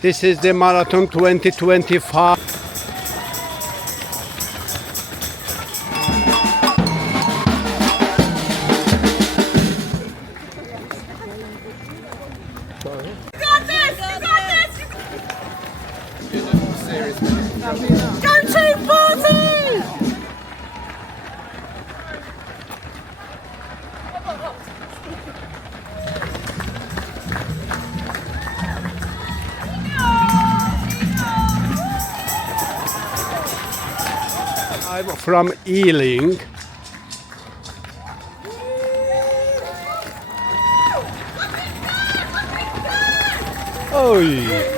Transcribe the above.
This is the Marathon 2025. got this! You got this! Go Team 40! I'm from Ealing. Oi!